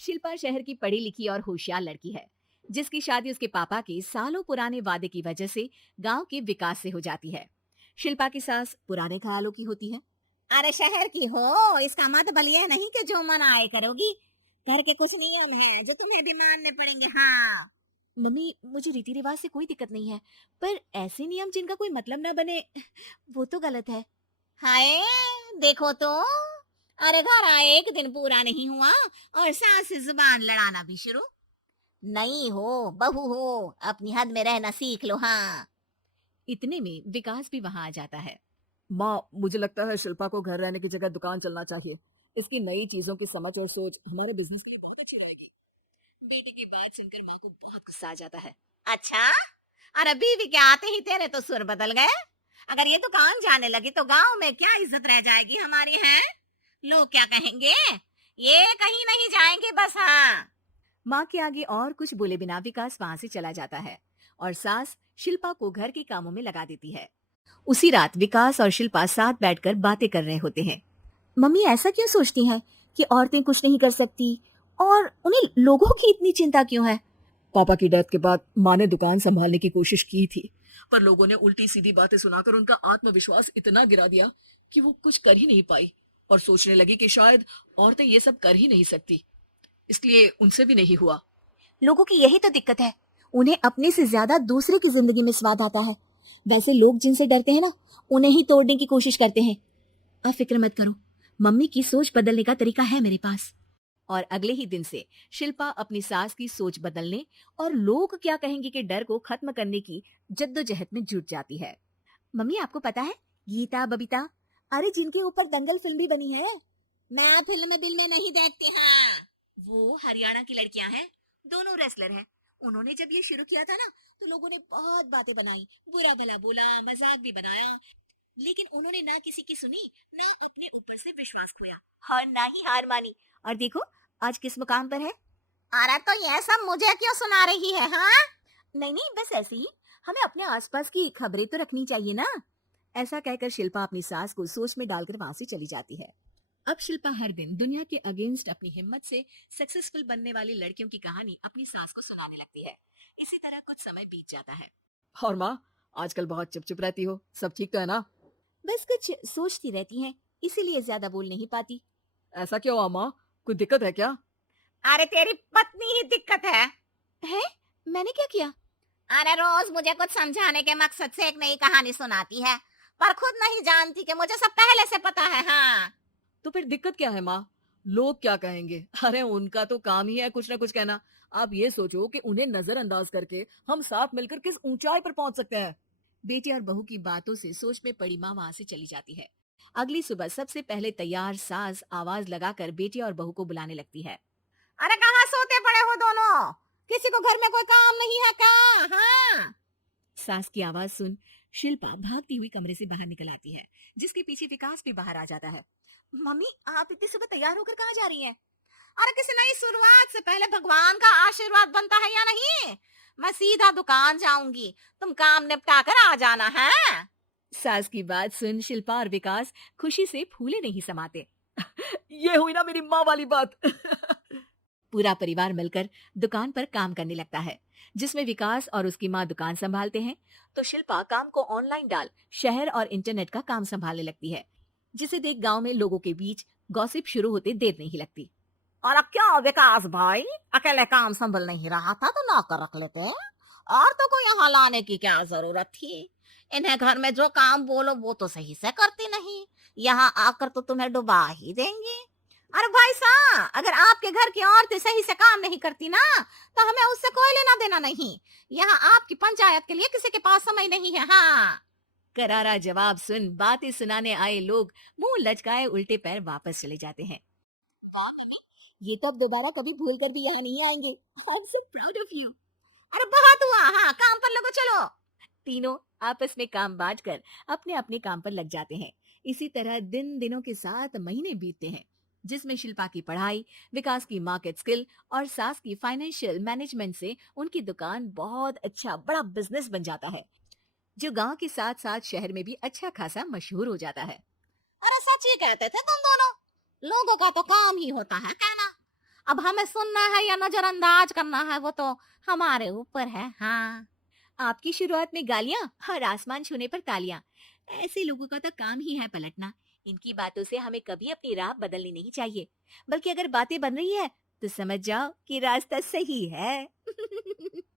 शिल्पा शहर की पढ़ी लिखी और होशियार लड़की है, जिसकी शादी उसके पापा के सालों पुराने वादे की वजह से गांव के विकास से हो जाती है। शिल्पा की सास पुराने ख्यालों की होती है। अरे शहर की हो, इसका मतलब ये नहीं कि जो मन आए करोगी। घर के कुछ नियम हैं जो तुम्हें भी मानने पड़ेंगे। हाँ। मम्मी, मुझे रीति रिवाज से कोई दिक्कत नहीं है, पर ऐसे नियम जिनका कोई मतलब ना बने, वो तो गलत है। हाय, देखो तो। अरे घर आए एक दिन पूरा नहीं हुआ और सास से जुबान लड़ाना भी शुरू। नहीं हो, बहू हो, अपनी हद में रहना सीख लो। हाँ। इतने में विकास भी वहां आ जाता है। माँ, मुझे लगता है शिल्पा को घर रहने की जगह दुकान चलना चाहिए। इसकी नई चीजों की समझ और सोच हमारे बिजनेस के लिए बहुत अच्छी रहेगी। बेटे की बात सुनकर माँ को बहुत गुस्सा आ जाता है। अच्छा। अरे बीवी के आते ही तेरे तो सुर बदल गए। अगर ये दुकान जाने लगी तो गांव में क्या इज्जत रह जाएगी हमारी है। लोग क्या कहेंगे। ये कहीं नहीं जाएंगे बस। हाँ। माँ के आगे और कुछ बोले बिना विकास वहां से चला जाता है और सास शिल्पा को घर के कामों में लगा देती है। उसी रात विकास और शिल्पा साथ बैठकर बातें कर रहे होते हैं। मम्मी ऐसा क्यों सोचती हैं कि औरतें कुछ नहीं कर सकती, और उन्हें लोगों की इतनी चिंता क्यों है? पापा की डेथ के बाद माँ ने दुकान संभालने की कोशिश की थी, पर लोगों ने उल्टी सीधी बातें सुनाकर उनका आत्मविश्वास इतना गिरा दिया कि वो कुछ कर ही नहीं पाई और सोचने लगी कि शायद औरतें ये सब कर ही नहीं सकती। इसलिए उनसे भी नहीं हुआ। लोगों की यही तो दिक्कत है, उन्हें अपने से ज्यादा दूसरे की जिंदगी में स्वाद आता है। वैसे लोग जिनसे डरते हैं ना, उन्हें ही तोड़ने की कोशिश करते हैं। आप फिक्र मत करो, मम्मी की सोच बदलने का तरीका है मेरे पास। और अगले ही दिन से शिल्पा अपनी सास की सोच बदलने और लोग क्या कहेंगे के डर को खत्म करने की जद्दोजहद में जुट जाती है। मम्मी, आपको पता है, गीता बबीता, अरे जिनके ऊपर दंगल फिल्म भी बनी है। मैं फिल्म बिल में नहीं देखती। हाँ। वो हरियाणा की लड़कियां हैं, दोनों रेसलर हैं। उन्होंने जब ये शुरू किया था ना, तो लोगों ने बहुत बातें बनाई, बुरा भला बोला, मजाक भी बनाया, लेकिन उन्होंने ना किसी की सुनी, ना अपने ऊपर से विश्वास खोया और ना ही हार मानी। और देखो आज किस मुकाम पर है। अरे तो ये सब मुझे क्यों सुना रही है। हाँ। नहीं नहीं, बस ऐसे ही, हमें अपने आसपास की खबरें तो रखनी चाहिए ना। ऐसा कहकर शिल्पा अपनी सास को सोच में डालकर वहां से चली जाती है। अब शिल्पा हर दिन दुनिया के अगेंस्ट अपनी हिम्मत से सक्सेसफुल बनने वाली लड़कियों की कहानी अपनी सास को सुनाने लगती है। इसी तरह कुछ समय बीत जाता है। और माँ, आजकल बहुत चुप रहती हो, सब ठीक तो है ना? बस कुछ सोचती रहती हैं, इसीलिए ज्यादा बोल नहीं पाती। ऐसा क्या हुआ माँ? कोई दिक्कत है क्या? अरे तेरी पत्नी ही दिक्कत है। है? मैंने क्या किया? अरे रोज मुझे कुछ समझाने के मकसद से एक नई कहानी सुनाती है, पर खुद नहीं जानती कि मुझे सब पहले से पता है। हाँ। तो फिर दिक्कत क्या है माँ? लोग क्या कहेंगे? अरे उनका तो काम ही है कुछ ना कुछ कहना। आप ये सोचो कि उन्हें नजरअंदाज करके हम साथ मिलकर किस ऊंचाई पर पहुंच सकते हैं। बेटी और बहू की बातों से सोच में पड़ी माँ वहां से चली जाती है। अगली सुबह सबसे पहले तैयार सास आवाज लगाकर बेटी और बहू को बुलाने लगती है। अरे कहाँ सोते पड़े हो दोनों। किसी को घर में कोई काम नहीं है क्या। हाँ। सास की आवाज सुन शिल्पा भागती हुई कमरे से बाहर निकल आती है, जिसके पीछे विकास भी बाहर आ जाता है। मम्मी, आप इतनी सुबह तैयार होकर कहाँ जा रही हैं? अरे किसी नई शुरुआत से पहले भगवान का आशीर्वाद बनता है या नहीं। मैं सीधा दुकान जाऊंगी, तुम काम निपटा कर आ जाना है। सास की बात सुन शिल्पा और विकास खुशी से फूले नहीं समाते। ये हुई ना मेरी माँ वाली बात। पूरा परिवार मिलकर दुकान पर काम करने लगता है, जिसमें विकास और उसकी माँ दुकान संभालते हैं, तो शिल्पा काम को ऑनलाइन डाल शहर और इंटरनेट का काम संभालने लगती है, जिसे देख गांव में लोगों के बीच गॉसिप शुरू होते देर नहीं लगती। और अब क्या विकास भाई, अकेले काम संभल नहीं रहा था तो नौकर रख लेते। और तो को यहाँ लाने की क्या जरूरत थी। इन्हें घर में जो काम बोलो वो तो सही से करती नहीं। यहाँ आकर तो तुम्हें डुबा ही देंगी। अरे भाई साहब, अगर आपके घर की औरतें सही से काम नहीं करती ना, तो हमें उससे कोई लेना देना नहीं। यहाँ आपकी पंचायत के लिए किसी के पास समय नहीं है। हाँ। करारा जवाब सुन बातें सुनाने आए लोग मुंह लचकाए उल्टे पैर वापस चले जाते हैं। वाह मम्मी, ये तो अब दोबारा कभी भूल कर भी यहाँ नहीं आएंगे। I am so proud of you. अरे बहुत हुआ। हाँ, काम पर लगो चलो। तीनों आपस में काम बांटकर अपने अपने काम पर लग जाते हैं। इसी तरह दिन दिनों के साथ महीने बीतते हैं, जिसमें शिल्पा की पढ़ाई, विकास की मार्केट स्किल और सास की फाइनेंशियल मैनेजमेंट से उनकी दुकान बहुत अच्छा बड़ा बिजनेस बन जाता है, जो गांव के साथ साथ शहर में भी अच्छा खासा मशहूर हो जाता है। अरे सच ही कहते थे तुम दोनों। लोगों का तो काम ही होता है कहना। अब हमें सुनना है या नजरअंदाज करना है वो तो हमारे ऊपर है। हाँ, आपकी शुरुआत में गालियां और आसमान छूने पर तालियां, ऐसे लोगों का तो काम ही है पलटना। इनकी बातों से हमें कभी अपनी राह बदलनी नहीं चाहिए, बल्कि अगर बातें बन रही है तो समझ जाओ कि रास्ता सही है।